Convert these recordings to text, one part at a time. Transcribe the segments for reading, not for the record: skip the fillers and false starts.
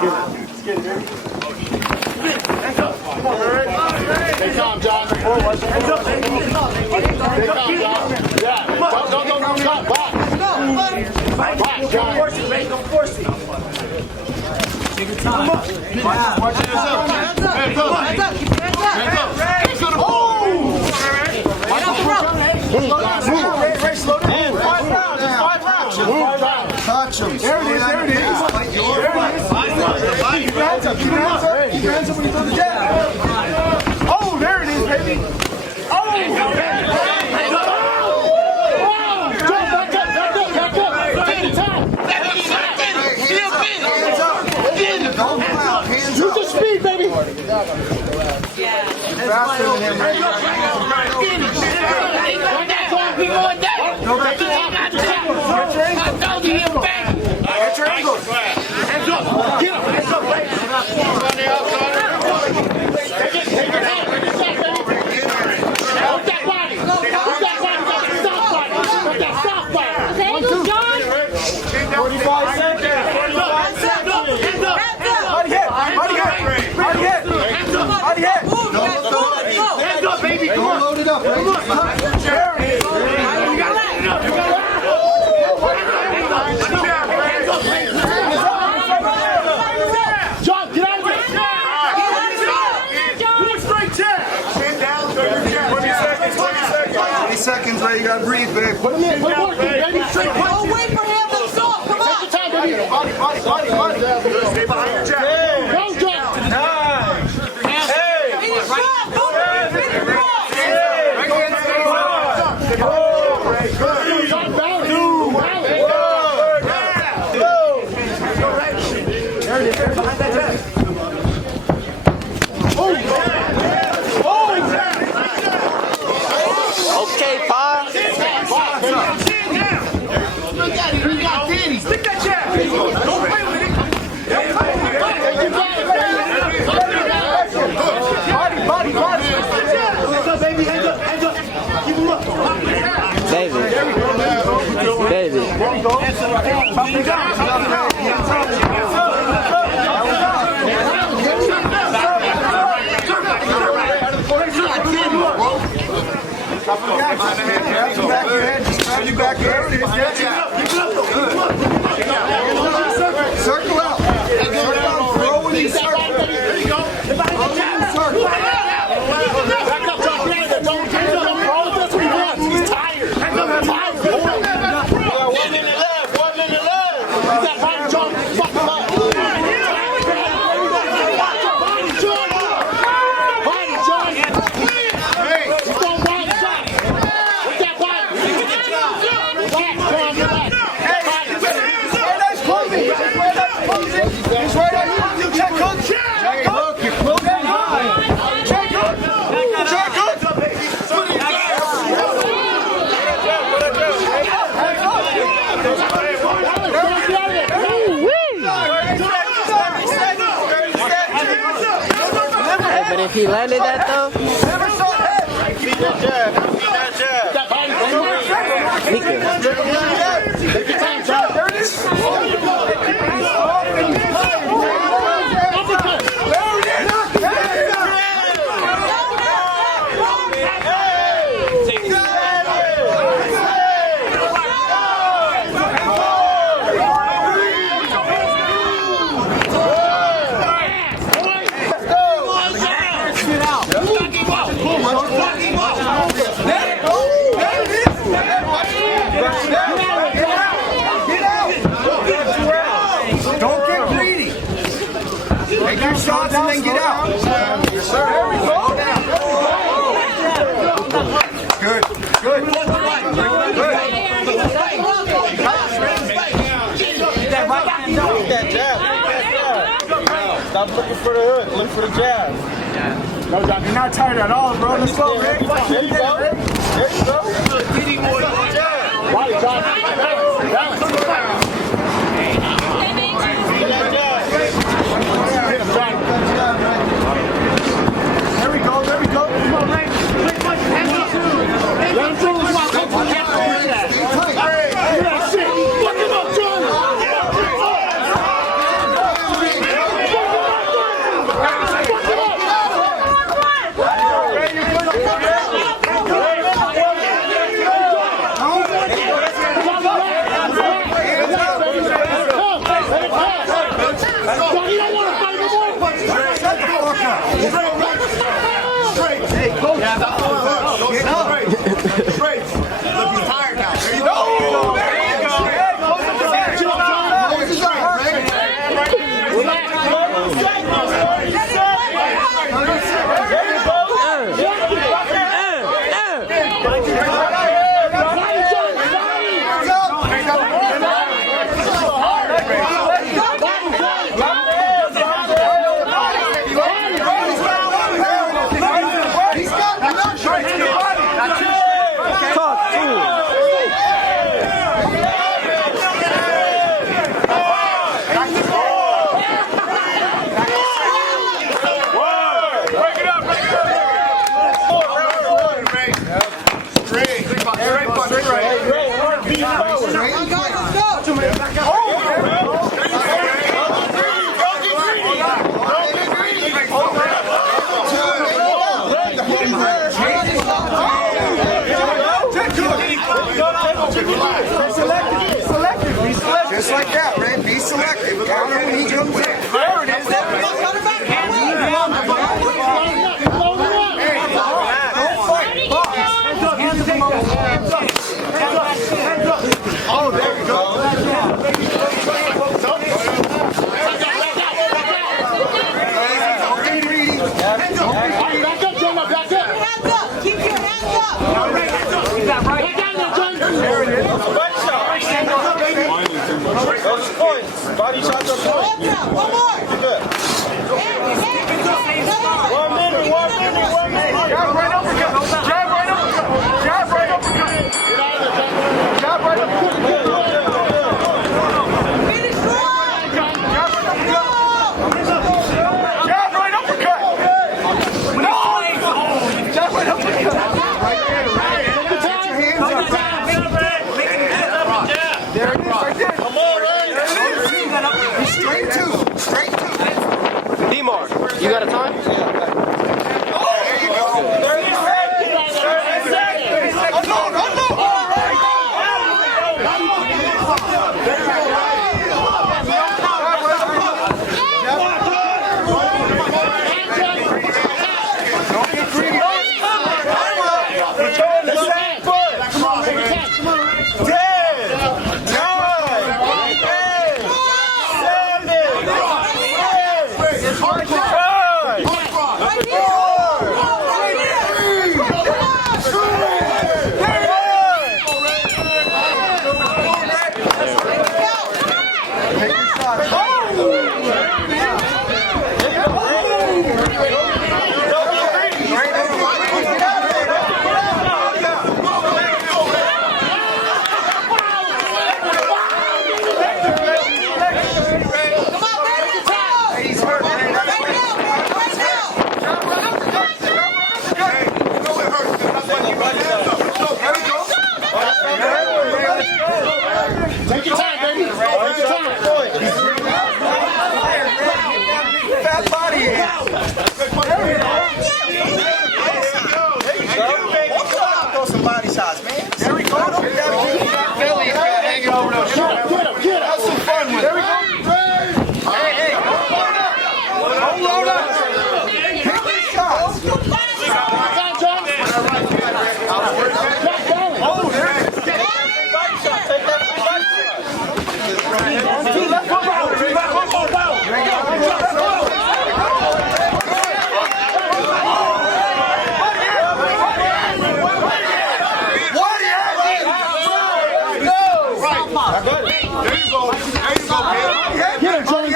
Let's get it, baby. Come on, Ray. Stay calm, John. Hands up, baby. Stay calm, John. Yeah. Don't stop. Back, John. Don't force it, Ray. Don't force it. Take your time. Watch yourself. Hands up. Hands up. Hands up. Let's go to the ball. Ray, slow down. 5 rounds. Just 5 rounds. Touch him. There it is. There it is. Keep your hands up. Keep your hands up. Keep your hands up when you throw the jab. Oh, there it is, baby. Oh! Use your speed, baby. Yeah. Faster than him. Get your ankles. Hands up. Get him. Hands up. Take it out. Hold that body. Hold that body. Hold that soft body. Okay, go, John. 45 seconds. Hands up, baby. Don't load it up. John, get out of here. Do a straight jab. Sit down, throw your jab. 20 seconds. 20 seconds, right? You gotta breathe, babe. Put him in. Put him in, baby. Straight. Don't wait for him to stop. Come on. Take your time, baby. Body. Stay behind your jab. Go, John. Nice. Hey. Okay, Pa. Stick that jab. Don't play with it. Body. Hands up, baby. Hands up. Keep him up. David. There we go. Top him down. Back here. Circle out. Throw when you circle. There you go. Back up, John. Don't roll this. He's tired. 1 minute left. He's that body, John. Fuck him up. Body, John. Hey, he's going wild shot. With that body. Back, John. Nice closing. He's right on you. Check hook. You're closing high. Check hook. But if he landed that though, Feed that jab. he could. Take your time, John. There it is. Take your shots and then get out. Yes, sir. There we go. Good. That jab. Stop looking for the hook. Look for the jab. No, John, you're not tired at all, bro. Let's go, Rick. There you go. Body, John. Balance. There we go. Come on, Ray. Hands up. Let him through. Come on. Look him up, John. Just like that, Red. Be selective. Counter when he comes in. There it is. Oh, there you go. Back up, Jonah, back up. Hands up. Keep your hands up. Right down there, Jonah. There it is. Those points. Body shots are points. Hands up. One more. Good. One minute. Jab right uppercut. Jab right uppercut. Jab right uppercut. Jab right uppercut. Finish strong. Jab right uppercut. No! Jab right uppercut. Right there, right. Get your hands up. There it is, right there. Come on, right. Straight two. Straight two. D-Mark, you got a time? There you go. There it is. Take your time, baby. Take your time. Fat body. Throw some body shots, man. There we go. Philly's got hanging over those shoulders. Get up. Have some fun with it. There we go. Hey. Don't load up. Take these shots. Time, John. Oh, there it is. Take that body shot. Two left foot out. Get him, Johnny.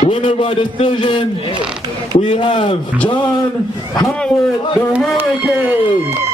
Winner by decision, we have John Howard the Hurricane.